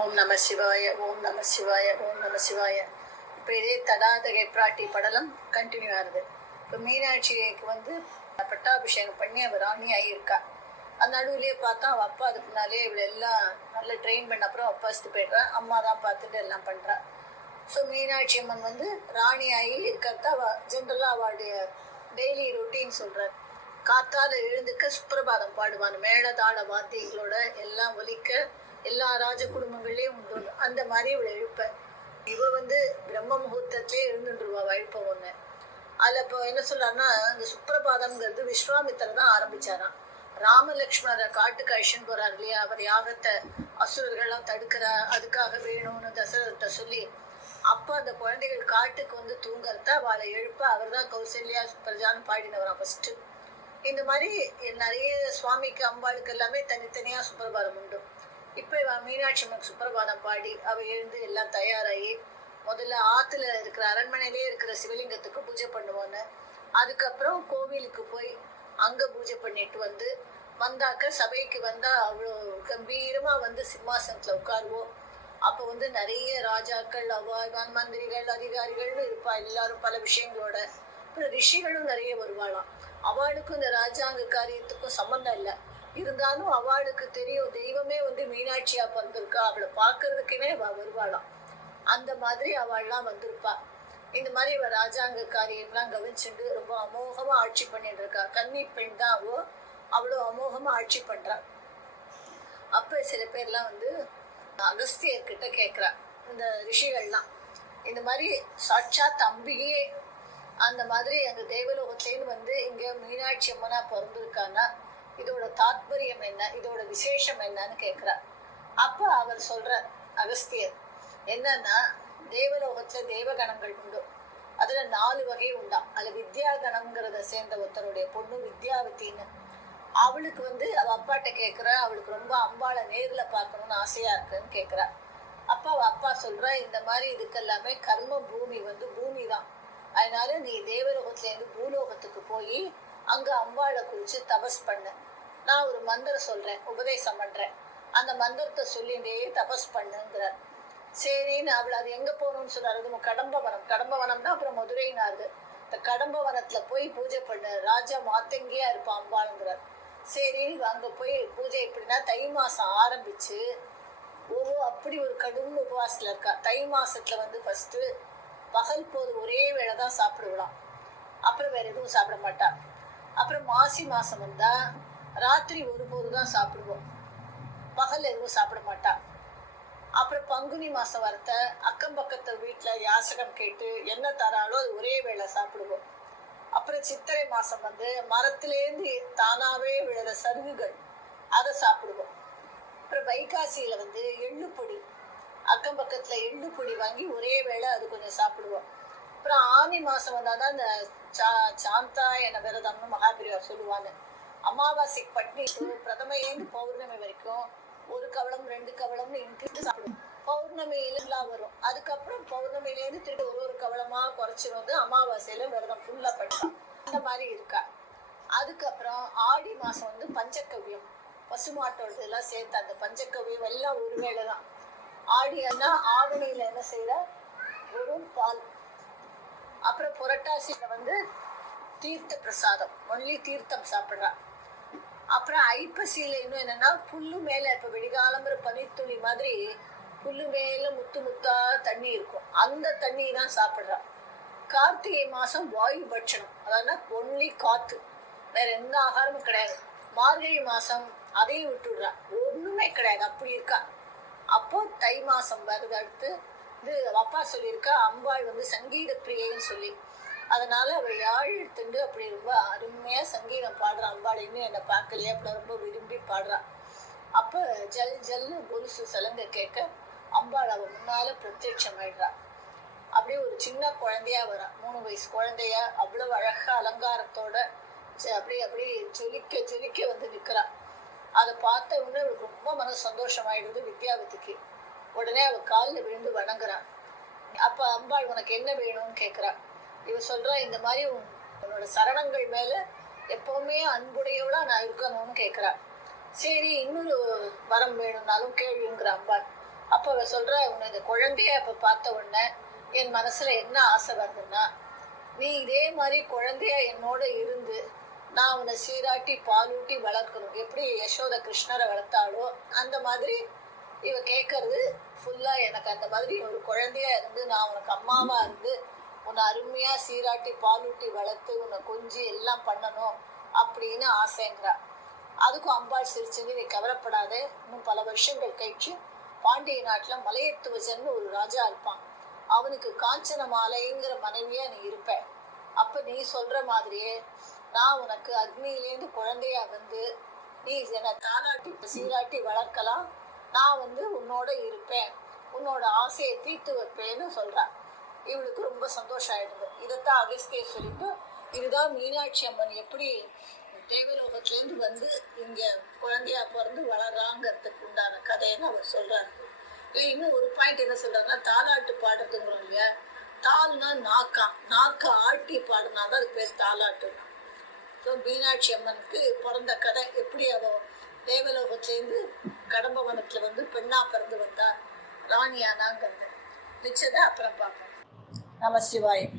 ஓம் நம சிவாய, ஓம் நம சிவாய, ஓம் நம சிவாய. இப்போ இதே தடாதகை பிராட்டி படலம் கண்டினியூ ஆகுது. இப்போ மீனாட்சிக்கு பட்டாபிஷேகம் பண்ணி அவர் ராணி ஆகியிருக்கா. அந்த நடுவுலேயே பார்த்தா அவள் அப்பா அதுக்கு முன்னாலே இவளை எல்லாம் நல்லா ட்ரெயின் பண்ண அப்புறம் அப்பா செத்து போய்ட்றா. அம்மா தான் பார்த்துட்டு எல்லாம் பண்ணுறா. ஸோ மீனாட்சி அம்மன் ராணி ஆகி இருக்கிறத அவள் ஜென்ரலாக அவளுடைய டெய்லி ரொட்டீன் சொல்கிறார். காத்தால் எழுந்துக்க சுப்பிரபாதம் பாடுவான். மேளதாள வாத்தியங்களோட எல்லாம் ஒலிக்க எல்லா ராஜ குடும்பங்கள்லேயும் உண்டு. அந்த மாதிரி இவளை எழுப்ப இவ பிரம்ம முகூர்த்தத்திலே எழுந்துருவா எழுப்ப ஒன்று. அதில் இப்போ என்ன சொல்றாருன்னா, இந்த சுப்பிரபாதம்ங்கிறது விஸ்வாமித்திரர் தான் ஆரம்பிச்சாராம். ராமலக்ஷ்மணரை காட்டுக்கு அழிச்சுன்னு போறாரு இல்லையா, அவர் யாகத்தை அசுரர்கள்லாம் தடுக்கிறா, அதுக்காக வேணும்னு தசரத்தை சொல்லி அப்போ அந்த குழந்தைகள் காட்டுக்கு தூங்கறத அவளை எழுப்ப அவர் தான் கௌசல்யா பிரஜான்னு பாடினவரான் ஃபர்ஸ்ட். இந்த மாதிரி நிறைய சுவாமிக்கு அம்பாளுக்கு எல்லாமே தனித்தனியாக சுப்பிரபாதம் உண்டு. இப்போ மீனாட்சி அம்மனுக்கு சுப்பிரபாதம் பாடி அவள் எழுந்து எல்லாம் தயாராகி முதல்ல ஆற்றுல இருக்கிற அரண்மனையிலே இருக்கிற சிவலிங்கத்துக்கு பூஜை பண்ணுவோன்னு, அதுக்கப்புறம் கோவிலுக்கு போய் அங்கே பூஜை பண்ணிட்டு வந்தாக்க சபைக்கு வந்தால் அவ்வளோ கம்பீரமாக சிம்மாசனத்தில் உட்காருவோம். அப்போ நிறைய ராஜாக்கள் மந்திரிகள் அதிகாரிகள்னு இருப்பா. எல்லாரும் பல விஷயங்களோட. அப்புறம் ரிஷிகளும் நிறைய வருவாளாம். அவளுக்கும் இந்த ராஜாங்க காரியத்துக்கும் சம்மந்தம் இல்லை. இருந்தாலும் அவளுக்கு தெரியும் தெய்வமே மீனாட்சியா பிறந்திருக்கா, அவளை பார்க்கறதுக்குன்னே அவள் வருவாளாம். அந்த மாதிரி அவள்லாம் வந்திருப்பா. இந்த மாதிரி அவள் ராஜாங்க காரியம்லாம் கவனிச்சுட்டு ரொம்ப அமோகமா ஆட்சி பண்ணிட்டு இருக்கா. கன்னி பெண் தான் அவ்வளோ அமோகமா ஆட்சி பண்றா. அப்ப சில பேர்லாம் அகஸ்தியர்கிட்ட கேட்குறா, இந்த ரிஷிகள்லாம் இந்த மாதிரி சாட்சாத் அம்பிகையே அந்த மாதிரி அந்த தேவலோகத்திலேருந்து இங்கே மீனாட்சி அம்மனா பிறந்திருக்கான்னா இதோட தாத்பரியம் என்ன, இதோட விசேஷம் என்னன்னு கேட்குறா. அப்போ அவர் சொல்ற அகஸ்தியர் என்னன்னா, தேவலோகத்துல தேவகணங்கள் உண்டு. அதுல 4 வகை உண்டா. அதுல வித்யாகணம்ங்கிறத சேர்ந்த ஒருத்தருடைய பொண்ணு வித்யாவதின்னு. அவளுக்கு அவ அப்பாட்ட கேட்குறா, அவளுக்கு ரொம்ப அம்பாளை நேர்ல பார்க்கணும்னு ஆசையா இருக்குன்னு கேட்குறா. அப்பா அவ அப்பா சொல்ற, இந்த மாதிரி இதுக்கெல்லாமே கர்ம பூமி பூமி தான். அதனால நீ தேவலோகத்திலேருந்து பூலோகத்துக்கு போய் அங்க அம்பாளை குறிச்சு தபஸ் பண்ண. நான் ஒரு மந்திரம் சொல்றேன், உபதேசம் பண்றேன், அந்த மந்திரத்தை சொல்லிட்டே தபஸ் பண்ணுங்கிறார். சரின்னு அவள் அது எங்க போகணும்னு சொன்னார். அது கடம்பவனம். கடம்பவனம்னா அப்புறம் மதுரைனாரு. இந்த கடம்பவனத்துல போய் பூஜை பண்ண. ராஜா மாத்தங்கியா இருப்பான் அம்பாளுங்கிறார். சரின்னு அங்க போய் பூஜை எப்படின்னா, தை மாசம் ஆரம்பிச்சு அப்படி ஒரு கடும் உபவாசத்துல இருக்கா. தை மாசத்துல ஃபர்ஸ்ட் பகல் போது ஒரே வேளை தான் சாப்பிடுவலாம். அப்புறம் வேற எதுவும் சாப்பிட மாட்டா. அப்புறம் மாசி மாசம் வந்தா ராத்திரி ஒருபோது தான் சாப்பிடுவோம், பகல் எதுவும் சாப்பிட மாட்டா. அப்புறம் பங்குனி மாசம் வரத்த அக்கம் பக்கத்து வீட்டுல யாசகம் கேட்டு என்ன தராளோ அது ஒரே வேளை சாப்பிடுவோம். அப்புறம் சித்திரை மாசம் மரத்திலேருந்து தானாவே விழுற சருகுகள் அதை சாப்பிடுவோம். அப்புறம் வைகாசியில எள்ளுப்பொடி, அக்கம் பக்கத்துல எள்ளுப்பொடி வாங்கி ஒரே வேளை அது கொஞ்சம் சாப்பிடுவோம். அப்புறம் ஆனி மாசம் வந்தாதான் இந்த சாந்தா என விரதம்னு மகாபிரியார் சொல்லுவாங்க. அமாவாசைக்கு பட்னி பிரதமையிலேருந்து பௌர்ணமி வரைக்கும் 1 கவளம் 2 கவளம்னு இன்க்ரீஸ் சாப்பிடுவோம். பௌர்ணமியில வரும். அதுக்கப்புறம் பௌர்ணமியிலேருந்து திருட்டு ஒரு கவளமா குறைச்சி அமாவாசையில விரதம் ஃபுல்லா பண்ணலாம். அந்த மாதிரி இருக்கா. அதுக்கப்புறம் ஆடி மாசம் பஞ்சகவ்யம், பசுமாட்டோட இதெல்லாம் சேர்த்து அந்த பஞ்சகவ்யம் எல்லாம் ஒரு வேளை தான். ஆடினா ஆவணியில என்ன செய்யற, வெறும் பால். அப்புறம் புரட்டாசியில தீர்த்த பிரசாதம், ஒன்லி தீர்த்தம் சாப்பிட்றா. அப்புறம் ஐப்பசியில இன்னும் என்னன்னா, புல்லு மேல இப்ப வெடிகாலம்புற பனித்துளி மாதிரி புல்லு மேல முத்து முத்தா தண்ணி இருக்கும், அந்த தண்ணி தான் சாப்பிட்றா. கார்த்திகை மாசம் வாயு பட்சணம், அதாவது ஒன்லி காத்து, வேற எந்த ஆகாரமும் கிடையாது. மார்கழி மாசம் அதையும் விட்டுடுறா, ஒண்ணுமே கிடையாது, அப்படி இருக்கா. அப்போ தை மாசம் வருது. அடுத்து அப்பா சொல்லியிருக்கா, அம்பாள் சங்கீத பிரியைன்னு சொல்லி, அதனால அவள் யாழ் எடுத்துண்டு அப்படி ரொம்ப அருமையா சங்கீதம் பாடுறா. அம்பாள் இன்னும் என்னை பார்க்கலையே அப்படி ரொம்ப விரும்பி பாடுறா. அப்போ ஜல் ஜல்னு கொலுசு சலங்க கேட்க அம்பாள் அவள் முன்னால பிரத்யட்சம் ஆயிடுறா. அப்படியே ஒரு சின்ன குழந்தையா வரா, 3 வயசு குழந்தைய, அவ்வளவு அழகா அலங்காரத்தோட அப்படியே ஜொலிக்க ஜொலிக்க நிற்கிறா. அதை பார்த்த உடனே அவளுக்கு ரொம்ப மன சந்தோஷமாயிடுது வித்யாவதிக்கு. உடனே அவள் காலில் விழுந்து வணங்குறான். அப்ப அம்பாள் உனக்கு என்ன வேணும்னு கேட்குறா. இவ சொல்றா, இந்த மாதிரி உன்னோட சரணங்கள் மேல எப்பவுமே அன்புடையவளா நான் இருக்கணும்னு கேட்குறா. சரி, இன்னொரு வரம் வேணும்னாலும் கேளுங்கிற அம்பாள். அப்ப அவ சொல்ற, உனது குழந்தைய அப்ப பார்த்த உடனே என் மனசுல என்ன ஆசை வருதுன்னா, நீ இதே மாதிரி குழந்தையா என்னோட இருந்து நான் உன்னை சீராட்டி பாலூட்டி வளர்க்கணும். எப்படி யசோத கிருஷ்ணரை வளர்த்தாளோ அந்த மாதிரி இவ கேட்கறது ஃபுல்லா எனக்கு அந்த மாதிரி ஒரு குழந்தையா இருந்து நான் உனக்கு அம்மாவா இருந்து உன்னை அருமையா சீராட்டி பாலூட்டி வளர்த்து உன்னை கொஞ்சி எல்லாம் பண்ணணும் அப்படின்னு ஆசைங்கிறா. அதுக்கும் அம்பாள் சிரிச்சுன்னு, நீ கவலைப்படாத, இன்னும் பல வருஷங்கள் கழிச்சு பாண்டிய நாட்டுல மலையத்துவஜன் ஒரு ராஜா இருப்பான். அவனுக்கு காஞ்சன மாலைங்கிற மனைவியா நீ இருப்ப. அப்ப நீ சொல்ற மாதிரியே நான் உனக்கு அக்னியிலேருந்து குழந்தையா வந்து நீ என்னை தாலாட்டி சீராட்டி வளர்க்கலாம், நான் வந்து உன்னோட இருப்பேன், உன்னோட ஆசையை தீர்த்து வைப்பேன்னு சொல்றா. இவளுக்கு ரொம்ப சந்தோஷம் ஆயிடுது. இதைத்தான் அகஸ்தியர் சொல்லிட்டு, இதுதான் மீனாட்சி அம்மன் எப்படி தேவலோகத்திலேருந்து வந்து இங்க குழந்தையா பிறந்து வளர்றாங்கிறதுக்கு உண்டான கதைன்னு அவர் சொல்றாரு. இன்னும் ஒரு பாயிண்ட் என்ன சொல்றாருன்னா, தாலாட்டு பாடுறதுங்கிறோம் இல்லையா, தால்னா நாக்க ஆட்டி பாடினாதான் அது பேர் தாலாட்டு. ஸோ மீனாட்சி அம்மனுக்கு பிறந்த கதை எப்படி அவ தேவலோகத்திலேருந்து கடம்பவனத்துல வந்து பெண்ணா பிறந்து வந்தா, ராணியானாங்கிறது மிச்சதை அப்புறம் பார்ப்போம். நம சிவாயம்.